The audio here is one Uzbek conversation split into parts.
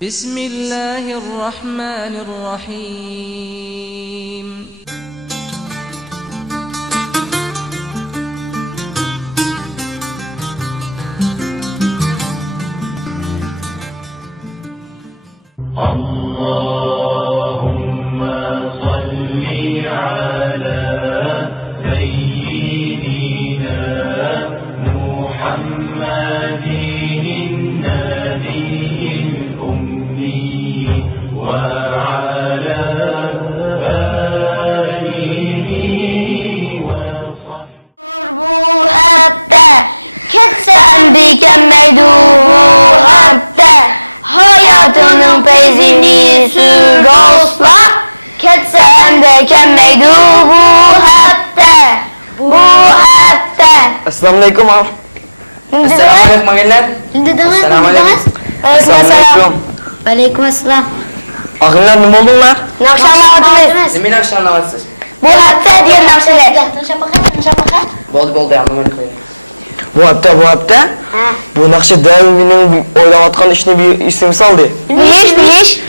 Bismillahirrahmanirrahim. Allahumma salli ala sayyidina Muhammadin nabiyil ummi wa ala alihi wa sahbihi hatta ketsen dikenmeydu hatta hayatının peyzini sür olsa ketsen dikenmeydu bu hatta. Assalamualaikum abi. Assalamualaikum gençler. Assalamualaikum. Aleykümselam. Aleykümselam. Ağınlar ne oldular? Nakşanlamadınız. Zemin nakşanlamadınız. Bu hatta diye nakşalar. Boldu anlamadım. Bu hafta bu nakşı devinin oylavatkan işine bir isim saldı. Ne iş?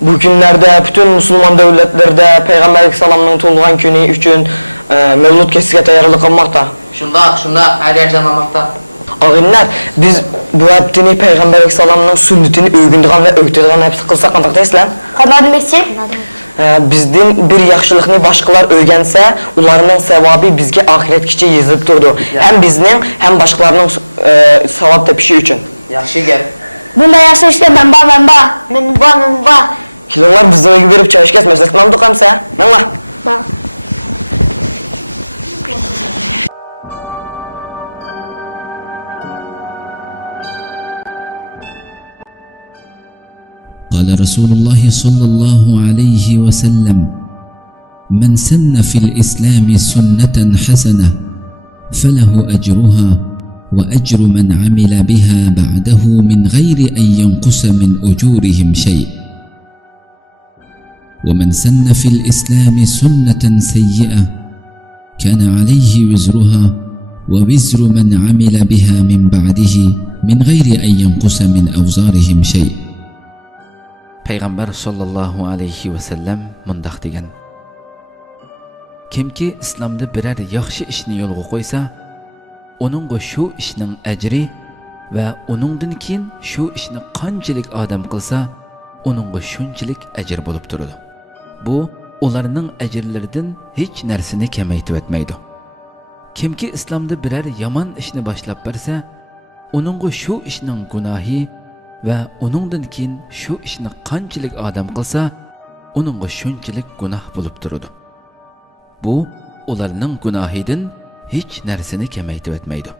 Bu günlerde bütün Müslüman devletlerde Peygamber Salam'ın tuğulgan günü için mevlud kesike tayarlılık kılmakta. Şunda her yer canlanmakta. Ağınlar biz bu haftanı Peygamber Salam'ın sünnetini övgündüğün ve öğütüdüğün hepsi kılsak kantaktayız lan. Kadar demeksin? Bizden bir yaxşılıqni başqalar öyrənsə, onların sevabı bizə ahiretkiçe yazılıb durdu. Hem bizning, hem başqalarının savab tepişi üçün. Yaxşı gel. Bunda yaxşı işte menba. Kilonlar bizden ögü verip çay işkes meselesini aldık hemse. Menla. قال رسول الله صلى الله عليه وسلم من سن في الإسلام سنة حسنة فله أجرها وأجر من عمل بها بعده من غير أن ينقص من أجورهم شيء ومن سن في الإسلام سنة سيئة كان عليه وزرها ووزر من عمل بها من بعده من غير أن ينقص من أوزارهم شيء. Peygamber sallallahu aleyhi ve sellem mundaq degan: kimki islomda biror yaxshi ishni yo'lga qo'ysa, uningga shu ishning ajri va uningdan keyin shu ishni qanchalik odam qilsa, uningga shunchalik ajr bo'lib turadi. Bu ularning ajrlaridan hech narsani kamaytib o'tmaydi. Kimki islomda biror yomon ishni boshlab bersa, uningga shu ishning gunohi va uningdan keyin shu ishni qanchalik odam qilsa, uningga shunchalik gunoh bo'lib turadi. Bu ularning gunohidan hech narsani kamaytib o'tmaydi.